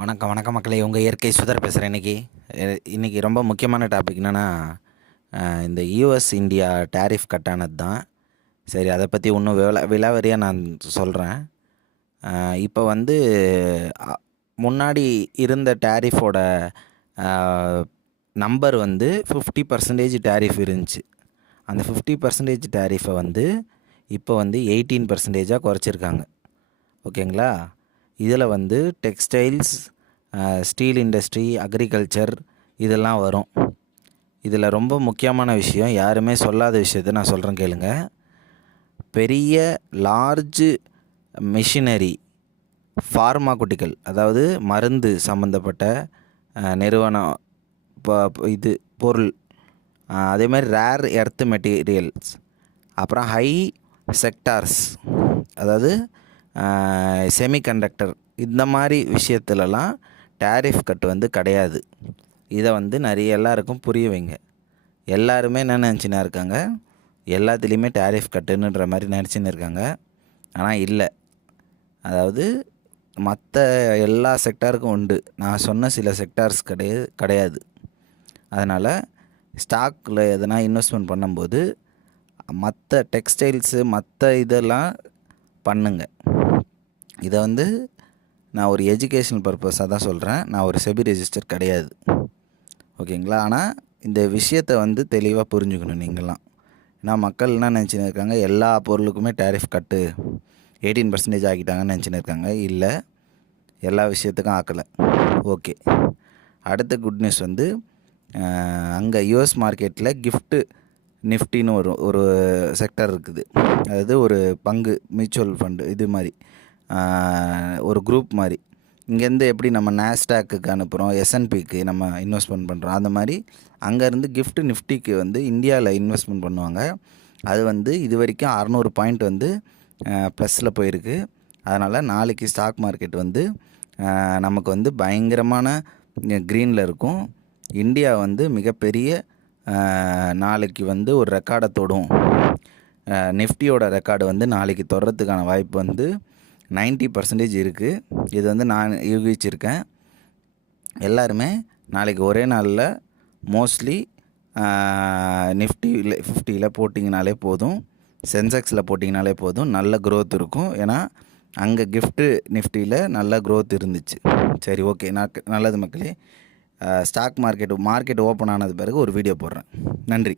வணக்கம் வணக்கம் மக்களே, உங்கள் இயற்கை சுதர் பேசுகிறேன். இன்றைக்கி ரொம்ப முக்கியமான டாபிக் என்னென்னா, இந்த யூஎஸ் இந்தியா டேரிஃப் கட் ஆனது தான். சரி, அதை பற்றி இன்னும் விலாவரியாக நான் சொல்கிறேன். இப்போ வந்து முன்னாடி இருந்த டேரிஃபோட நம்பர் வந்து 50% டேரிஃப் இருந்துச்சு. அந்த 50% டேரிஃபை வந்து இப்போ வந்து 18% குறைச்சிருக்காங்க. ஓகேங்களா? இதில் வந்து டெக்ஸ்டைல்ஸ், ஸ்டீல் இண்டஸ்ட்ரி, அக்ரிகல்ச்சர் இதெல்லாம் வரும். இதில் ரொம்ப முக்கியமான விஷயம், யாருமே சொல்லாத விஷயத்தை நான் சொல்கிறேன் கேளுங்க. பெரிய லார்ஜ் மிஷினரி, ஃபார்மாகுட்டிக்கல், அதாவது மருந்து சம்மந்தப்பட்ட நிறுவனம், இது பொருள், அதே மாதிரி ரேர் எர்த் மெட்டீரியல்ஸ், அப்புறம் ஹை செக்டார்ஸ், அதாவது செமிகண்டக்டர், இந்த மாதிரி விஷயத்துலலாம் டேரிஃப் கட் வந்து கிடையாது. இதை வந்து எல்லாருக்கும் புரிய வைங்க. எல்லாருமே என்ன நினச்சின்னு இருக்காங்க, எல்லாத்துலேயுமே டேரிஃப் கட்டுன்ற மாதிரி நினச்சின்னு இருக்காங்க. ஆனால் இல்லை. அதாவது மற்ற எல்லா செக்டாருக்கும் உண்டு, நான் சொன்ன சில செக்டார்ஸ் கிடையாது. அதனால் ஸ்டாக்கில் எதனா இன்வெஸ்ட்மெண்ட் பண்ணும்போது மற்ற டெக்ஸ்டைல்ஸு மற்ற இதெல்லாம் பண்ணுங்க. இதை வந்து நான் ஒரு எஜுகேஷனல் பர்பஸாக தான் சொல்கிறேன். நான் ஒரு செபி ரெஜிஸ்டர் கிடையாது. ஓகேங்களா? ஆனால் இந்த விஷயத்தை வந்து தெளிவாக புரிஞ்சுக்கணும் நீங்களாம். ஏன்னா மக்கள் என்ன நினச்சின்னு இருக்காங்க, எல்லா பொருளுக்குமே டேரிஃப் கட்டு 18% ஆக்கிட்டாங்கன்னு நினச்சின்னு இருக்காங்க. இல்லை, எல்லா விஷயத்துக்கும் ஆக்கலை. ஓகே, அடுத்த குட் நியூஸ் வந்து, அங்கே யூஎஸ் மார்க்கெட்டில் கிஃப்ட்டு நிஃப்டின்னு ஒரு செக்டர் இருக்குது. அதாவது ஒரு பங்கு மியூச்சுவல் ஃபண்டு, இது மாதிரி ஒரு குரூப் மாதிரி. இங்கேருந்து எப்படி நம்ம நாஸ்டாக்கு அனுப்புகிறோம், எஸ்என்பிக்கு நம்ம இன்வெஸ்ட்மெண்ட் பண்ணுறோம், அந்த மாதிரி அங்கேருந்து கிஃப்ட் நிஃப்டிக்கு வந்து இந்தியாவில் இன்வெஸ்ட்மெண்ட் பண்ணுவாங்க. அது வந்து இது வரைக்கும் 600 பாயிண்ட் வந்து ப்ளஸில் போயிருக்கு. அதனால் நாளைக்கு ஸ்டாக் மார்க்கெட் வந்து நமக்கு வந்து பயங்கரமான க்ரீனில் இருக்கும். இந்தியா வந்து மிகப்பெரிய நாளைக்கு வந்து ஒரு ரெக்கார்டை தொடும். நிஃப்டியோட ரெக்கார்டு வந்து நாளைக்கு தொடுறதுக்கான வாய்ப்பு வந்து 90% இருக்குது. இது வந்து நான் யூகிச்சிருக்கேன். எல்லாருமே நாளைக்கு ஒரே நாளில் மோஸ்ட்லி நிஃப்டியில் 50 போட்டிங்கனாலே போதும், சென்செக்ஸில் போட்டிங்கனாலே போதும், நல்ல க்ரோத் இருக்கும். ஏன்னா அங்கே கிஃப்ட்டு நிஃப்டியில் நல்ல க்ரோத் இருந்துச்சு. சரி, ஓகே, நல்லது மக்களே. ஸ்டாக் மார்க்கெட் ஓப்பன் ஆனது பிறகு ஒரு வீடியோ போடுறேன். நன்றி.